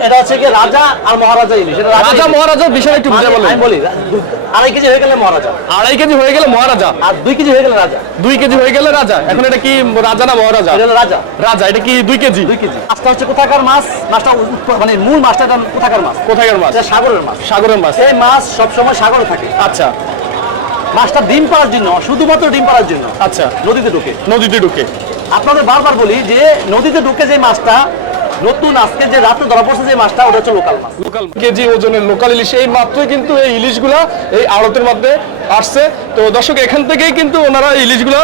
এটা হচ্ছে কি রাজা আর মহারাজা ইলিশ। এটা রাজা মহারাজার বিষয় একটু বুঝে বলেন। আমি বলি 2.5 কেজি হয়ে গেলে মহারাজা, 2.5 কেজি হয়ে গেলে মহারাজা, আর 2 কেজি হয়ে গেলে রাজা। 2 কেজি হয়ে গেলে রাজা। এখন এটা কি রাজা না মহারাজা? এটা হলো রাজা। রাজা। এটা কি 2 কেজি? 2 কেজি। মাছটা হচ্ছে কোথাকার মাছ? মাছটা মানে মূল মাছটা কোথাকার মাছ? কোথাকার মাছ? এটা সাগরের মাছ। সাগরের মাছ। এই মাছ সবসময় সাগরে থাকে। আচ্ছা। মাছটা ডিম পাড়ার জন্য, শুধুমাত্র ডিম পাড়ার জন্য আচ্ছা নদীতে ঢুকে। নদীতে ঢুকে। আপনাদের বারবার বলি যে নদীতে ঢুকে যে মাছটা নতুন আজকে যে রাতে ধরা পড়ছে যে মাছটা, ওটা হচ্ছে লোকাল মাছ। লোকাল কেজি ওজনের লোকাল ইলিশ। এই মাত্রই কিন্তু এই ইলিশগুলা এই আড়তের মধ্যে আসছে। তো দর্শক, এখান থেকেই কিন্তু ওনারা ইলিশগুলা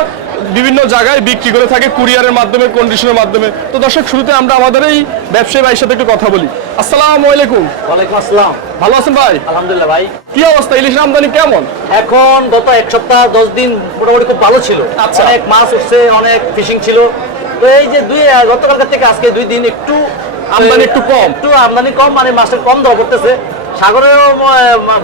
বিভিন্ন জায়গায় বিক্রি করে থাকে কুরিয়ারের মাধ্যমে, কন্ডিশনের মাধ্যমে। তো দর্শক, শুরুতে আমরা আমাদের এই ব্যবসায়ী ভাইয়ের সাথে একটু কথা বলি। আসসালামু আলাইকুম। ওয়ালাইকুম আসসালাম। ভালো আছেন ভাই? আলহামদুলিল্লাহ ভাই। কি অবস্থা? ইলিশের আমদানি কেমন? এখন গত 1 সপ্তাহ 10 দিন মোটামুটি খুব ভালো ছিল। আচ্ছা। অনেক মাছ উঠছে, অনেক ফিশিং ছিল। তো এই যে গতকালকার থেকে আজকে 2 দিন একটু আমদানি একটু কম। একটু আমদানি কম, মানে মাছটা কম ধরা পড়তেছে। সাগরেও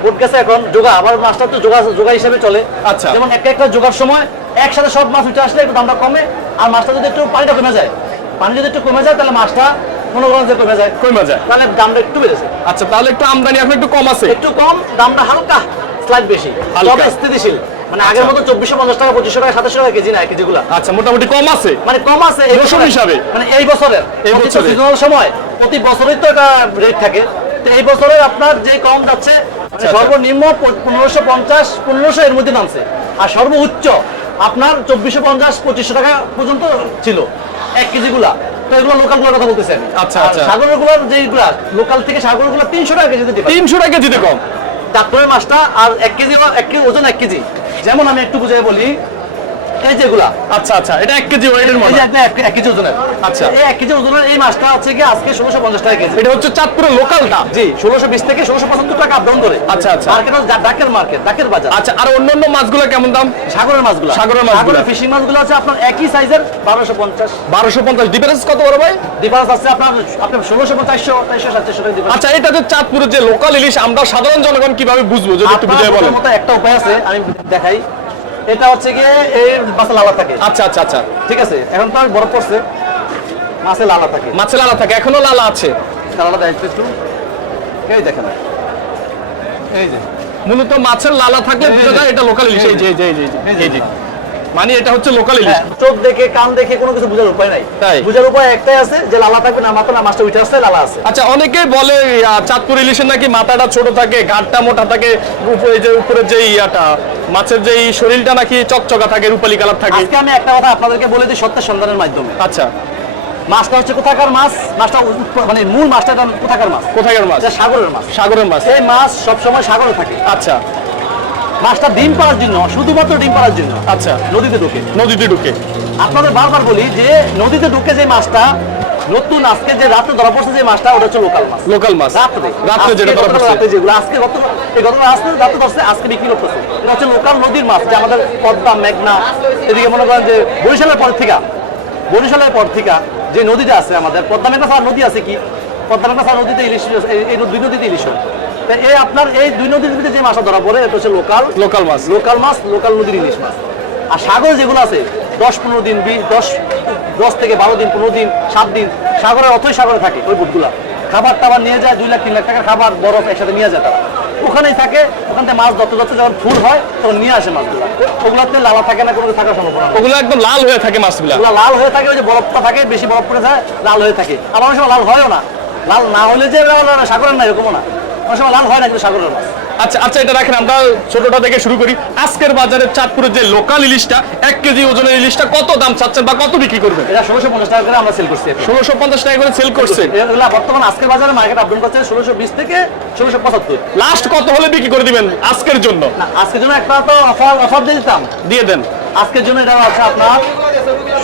বোট গেছে এখন জোগা, আবার মাছটা তো জোগা হিসেবে চলে। আচ্ছা। যেমন একটা জোগার সময় একসাথে সব মাছ উঠে আসলে একটু দামটা কমে, আর মাছটা যদি একটু পানিটা কমে যায়, পানি যদি একটু কমে যায়, তাহলে মাছটা মনে করেন যে কমে যায়, তাহলে দামটা একটু বেড়েছে। আচ্ছা, তাহলে একটু আমদানি এখন একটু কম আছে। একটু কম, দামটা হালকা স্লাইড বেশি, তবে স্থিতিশীল। মানে আগের মতো 2450 টাকা 2500 টাকা 2700 টাকা কেজি না কেজিগুলা। আচ্ছা, মোটামুটি কম আছে। মানে কম আছে রসুন হিসাবে। মানে এই বছরের সিজনাল সময় প্রতি বছরই তো এটা রেট থাকে। তো এই বছরের আপনার যে কম যাচ্ছে, সর্বনিম্ন 1550 1500 এর মধ্যে নামছে, আর সর্বোচ্চ আপনার 2450 2500 টাকা পর্যন্ত ছিল 1 কেজিগুলা। তো এগুলো লোকাল গুলোর কথা বলতেছেন। আচ্ছা আচ্ছা। সাগরের গুলোর যেগুলা লোকাল থেকে সাগরের গুলো 300 টাকা কেজিতে দিবে। 300 টাকা কেজিতে কম ডাক্তারের মাছটা। আর 1 কেজি ওজন 1 কেজি। যেমন আমি একটু বুঝাই বলি, এই যেগুলা। আচ্ছা আচ্ছা, এটা 1 কেজি ওয়েটের মতো। এই যে 1 কেজি ওজনের। আচ্ছা। এই 1 কেজি ওজনের এই মাছটা হচ্ছে কি আজকে 1650 টাকা কেজি। এটা হচ্ছে চাঁদপুরের লোকালটা। জি, 1620 থেকে 1675 টাকা আপ ডাউন করে। আচ্ছা আচ্ছা। মার্কেট হচ্ছে ডাকের বাজার। আচ্ছা, আর অন্যান্য মাছগুলো কেমন দাম? সাগরের মাছগুলো। সাগরের ফিশিং মাছগুলো আছে আপনার একই সাইজের 1250। 1250। ডিফারেন্স কত বড় ভাই? ডিফারেন্স আছে আপনার 1650 400 700 টাকা ডিফারেন্স। আচ্ছা, এটা যে চাঁদপুরের যে লোকাল ইলিশ, আমরা সাধারণ জনগণ কিভাবে বুঝবো যদি একটু বুঝিয়ে বলেন। মতো একটা উপায় আছে, আমি দেখাই। এটা হচ্ছে গিয়ে এই মাছে লালা থাকে। আচ্ছা আচ্ছা আচ্ছা, ঠিক আছে। এখন তো বরফ পড়ছে, মাছে লালা থাকে। মাছে লালা থাকে, এখনো লালা আছে। লালা দেখতে একটু, এই দেখেন, এই যে মূলত মাছের লালা থাকলে বোঝা যায় এটা লোকাল ইলিশ। এই যে এই যে মানে এটা হচ্ছে লোকাল ইলিশ। চোখ দেখে কান দেখে কোনো কিছু বোঝার উপায় নাই। তাই বোঝার উপায় একটাই আছে, যে লালা থাকবে না মাথা না মাছটা উঠে আসছে লালা আছে। আচ্ছা, অনেকেই বলে চাঁদপুর ইলিশের নাকি মাথাটা ছোট থাকে, ঘাটটা মোটা থাকে, উপরের যে ইয়াটা মাছের যে শরীরটা নাকি চকচকা থাকে, রূপালী কালার থাকে। আজকে আমি একটা কথা আপনাদেরকে বলে দিই সত্যের সন্ধানের মাধ্যমে। আচ্ছা। মাছটা হচ্ছে কোথাকার মাছ? মাছটা মানে মূল মাছটা কোথাকার মাছ? কোথাকার মাছ? সাগরের মাছ। সাগরের মাছ। এই মাছ সবসময় সাগরে থাকে। আচ্ছা। মাছটা ডিম পাড়ার জন্য, শুধুমাত্র ডিম পাড়ার জন্য আচ্ছা নদীতে ঢুকে। নদীতে ঢুকে। আপনাদের বারবার বলি যে নদীতে ঢুকে যে মাছটা নতুন আজকে যে রাতে ধরা পড়ছে যে মাছটা, ওটা হচ্ছে লোকাল মাছ। লোকাল মাছ রাতে যেটা ধরা পড়ছে, রাতে যেগুলো আজকে রাতে ধরছে, আজকে বিক্রি করতেছে, এটা হচ্ছে লোকাল নদীর মাছ। যে আমাদের পদ্মা, মেঘনা, এদিকে মনে করেন যে বরিশালের পর থেকে যে নদীটা আছে আমাদের, পদ্মা মেঘনা ছাড়া নদী আছে কি? পদ্মা মেঘনা ছাড়া নদীতে ইলিশ, এই 2 নদীতে ইলিশ হয়। এই আপনার এই 2 নদীর ভিতরে যে মাছটা ধরা পড়ে, এটা হচ্ছে লোকাল মাছ, লোকাল নদীর ইলিশ মাছ। আর সাগর যেগুলো আছে 10-15 দিন, 10 থেকে 12 দিন, 15 দিন, 7 দিন সাগরের অথই সাগরে থাকে। ওই বুটগুলা খাবার টাবার নিয়ে যায়, 2 লাখ 3 লাখ টাকার খাবার বরফ একসাথে নিয়ে যায় তারা, ওখানেই থাকে। ওখান থেকে মাছ যত যখন ফুল হয় তখন নিয়ে আসে মাছগুলো। ওগুলোতে লালা থাকে না, কোনো থাকার সম্ভাবনা। ওগুলো একদম লাল হয়ে থাকে মাছগুলো। লাল হয়ে থাকে, ওই যে বরফটা থাকে, বেশি বরফ পড়ে যায়, লাল হয়ে থাকে। আবার অনেক সময় লাল হয়ও না। লাল না হলে যে সাগরের না, এরকমও না। অনেক সময় লাল হয় না, কিন্তু সাগরের মাছ। আচ্ছা আচ্ছা, এটা রাখেন, আমরা ছোটটা থেকে শুরু করি। আজকের বাজারে চাঁদপুরের যে লোকাল ইলিশটা, 1 কেজি ওজনের ইলিশটা কত দাম চাচ্ছেন বা কত বিক্রি করবেন? এটা 1650 টাকা করে আমরা সেল করছি। 1650 টাকা করে সেল করছেন। এগুলা বর্তমান আজকের বাজারে মার্কেট আপডাউন করছে 1620 থেকে 1675। লাস্ট কত হলে বিক্রি করে দিবেন আজকের জন্য? না, আজকের জন্য একটা তো অফার দিয়ে দিতাম, দিয়ে দেন। আজকের জন্য এটা আছে আপনার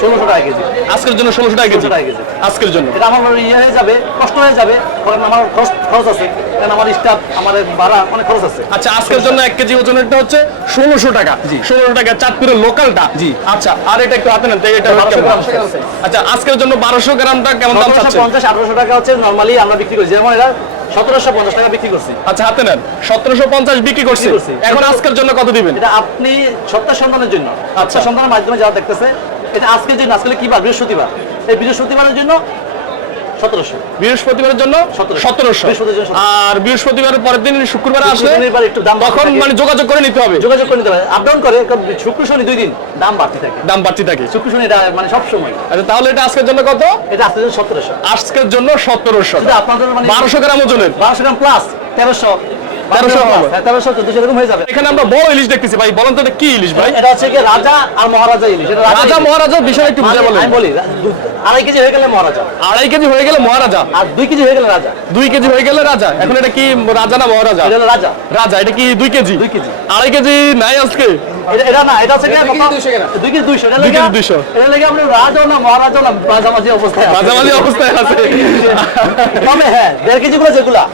1600 টাকা কেজি। আজকের জন্য 1600 টাকা কেজি। আজকের জন্য এটা আমার ইয়ে হয়ে যাবে, কষ্ট হয়ে যাবে, কারণ আমার খরচ আছে, কারণ আমার স্টাফ, আমাদের ভাড়া, অনেক খরচ আছে। আচ্ছা, আজকের জন্য 1 কেজি ওজনেরটা হচ্ছে 1600 টাকা। 1600 টাকা চাঁদপুরের লোকালটা। জি। আচ্ছা, আর এটা একটু হাতে নেন, এটা 1200 গ্রাম। আচ্ছা, আজকের জন্য 1200 গ্রামটা কেমন দাম চাচ্ছেন? 1750-1800 টাকা হচ্ছে নরমালি আমরা বিক্রি করি, যেমন এটা 1750 টাকা বিক্রি করছি। আচ্ছা, হাতে নেন, 1750 বিক্রি করছি। এখন আজকের জন্য কত দিবেন? এটা আপনি সপ্তাহ সন্ধানের জন্য, সপ্তাহ সন্ধানের মাধ্যমে যারা দেখতেছে, এটা আজকের জন্য, আজকে কি বার? বৃহস্পতিবার। এই বৃহস্পতিবারের জন্য 1700। বৃহস্পতিবারের জন্য 1700। বৃহস্পতিবার জন্য 1700। আর বৃহস্পতিবারের পরের দিন শুক্রবার আসলে শুক্রবারের পর একটু দাম তখন বাড়তে থাকে। মানে যোগাযোগ করে নিতে হবে, যোগাযোগ করে নিতে হবে, আপ ডাউন করে, কারণ শুক্র শনি 2 দিন দাম বাড়তে থাকে, দাম বাড়তি থাকে। শুক্র শনি এটা মানে সব সময়। আচ্ছা তাহলে এটা আজকের জন্য কত? এটা আসলে 1700। আজকের জন্য 1700। কিন্তু আপনাদের মানে 1200 গ্রাম ওজনের, 1200 গ্রাম প্লাস 1300 1300 হবে। 1300 1400 এরকম হয়ে যাবে। এখানে আমরা বড় ইলিশ দেখতেছি ভাই, বলেন তো এটা কি ইলিশ ভাই? এটা হচ্ছে কি রাজা আর মহারাজা ইলিশ। এটা রাজা ইলিশ। মহারাজা বিষয় একটু বুঝে বলেন। আমি বলি 2.5 কেজি হয়ে গেলে মহারাজা, 2.5 কেজি হয়ে গেলে মহারাজা, আর 2 কেজি হয়ে গেলে রাজা। 2 কেজি হয়ে গেলে রাজা। এখন এটা কি রাজা না মহারাজা? এটা হলো রাজা। রাজা। এটা কি 2 কেজি? 2 কেজি। 2.5 কেজি নাই আজকে? এটা না, এটা হচ্ছে কি 2 কেজি 200। এটা 2 কেজি 200। এটা লাগে আমরা রাজাও না মহারাজাও না, মাঝামাঝি অবস্থায় আছে। মাঝামাঝি অবস্থায় আছে। তবে হ্যাঁ 1.5 কেজি গুলো যেগুলা,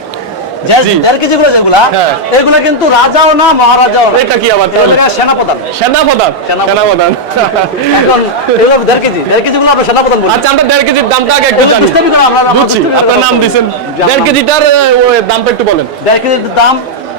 জি। 1.5 কেজি গুলো যেগুলা, হ্যাঁ। এগুলা কিন্তু রাজাও না মহারাজাও না। এটা কি আবার এটা তাহলে? লাগে সেনাপ্রধান। সেনাপ্রধান। সেনাপ্রধান। এখন এগুলো 1.5 কেজি গুলো আমরা সেনাপ্রধান বলি। আচ্ছা আমরা 1.5 কেজির দামটা আগে একটু জানি। বুঝতে পারলাম আমরা, বুঝছি, আপনার নাম দিয়েছেন। 1.5 কেজিটার দামটা একটু বলেন। 1.5 কেজির দাম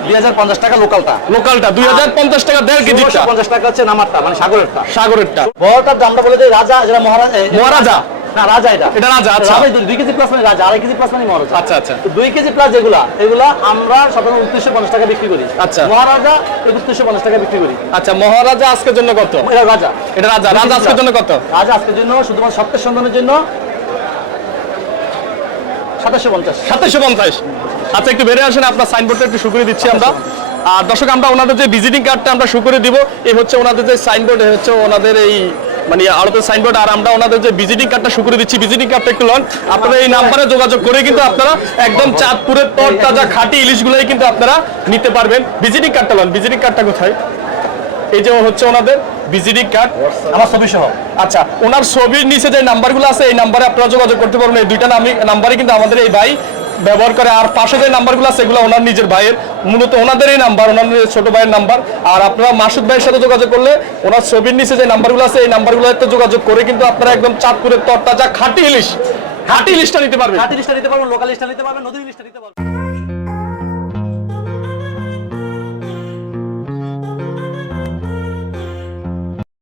2050 টাকা লোকালটা, লোকালটা 2050 টাকা 1.5 কেজিটা, 50 টাকা হচ্ছে নামারটা মানে সাগরেরটা। সাগরেরটা। বড়টার দামটা বলে দেয় রাজা, যেটা মহারাজা। মহারাজা। না রাজা এটা। এটা রাজা, আচ্ছা। রাজা 2 কেজি প্লাস মানে রাজা, 2.5 কেজি প্লাস মানে মহারাজা। আচ্ছা আচ্ছা। তো 2 কেজি প্লাস যেগুলা, এগুলা আমরা সাধারণত 2950 টাকা বিক্রি করি। আচ্ছা। মহারাজা 3150 টাকা বিক্রি করি। আচ্ছা মহারাজা আজকের জন্য কত? এটা রাজা। এটা রাজা। রাজা আজকের জন্য কত? রাজা আজকের জন্য শুধুমাত্র সপ্তাহের সন্ধানের জন্য 2750। 2750। আচ্ছা একটু বেড়ে আসেন, আপনার সাইনবোর্ডটা একটু শুকিয়ে দিচ্ছি আমরা। আর দর্শক আমরা ওনাদের যে ভিজিটিং কার্ডটা আমরা শুকিয়ে দিব, এই হচ্ছে ওনাদের যে সাইনবোর্ড, হচ্ছে ওনাদের এই মানে আড়তের সাইনবোর্ড। আর আমরা ওনাদের যে ভিজিটিং কার্ডটা শুকিয়ে দিচ্ছি, ভিজিটিং কার্ডটা একটু লন। আপনারা এই নাম্বারে যোগাযোগ করে কিন্তু আপনারা একদম চাঁদপুরের তরতাজা খাঁটি ইলিশগুলোই কিন্তু আপনারা নিতে পারবেন। ভিজিটিং কার্ডটা লন। ভিজিটিং কার্ডটা কোথায়? এই যে হচ্ছে ওনাদের ভিজিটিং কার্ড, আমার ছবি সহ। আচ্ছা ওনার ছবির নিচে যে নাম্বারগুলো আছে এই নাম্বারে আপনারা যোগাযোগ করতে পারবেন। এই দুইটা নাম্বারে কিন্তু আমাদের এই ভাই ব্যবহার করে। আর পাশে যে নাম্বারগুলো আছে এগুলো ওনার নিজের ভাইয়ের, মূলত ওনাদের এই নাম্বার, ওনাদের ছোট ভাইয়ের নাম্বার। আর আপনারা মাসুদ ভাইয়ের সাথে যোগাযোগ করলে ওনার ছবির নিচে যে নাম্বারগুলো আছে এই নাম্বারগুলোতে যোগাযোগ করে কিন্তু আপনারা একদম চাঁদপুরের তরতাজা খাঁটি ইলিশটা নিতে পারবেন। খাঁটি ইলিশটা নিতে পারবেন, লোকাল ইলিশটা নিতে পারবেন, নদীর ইলিশটা নিতে পারবেন।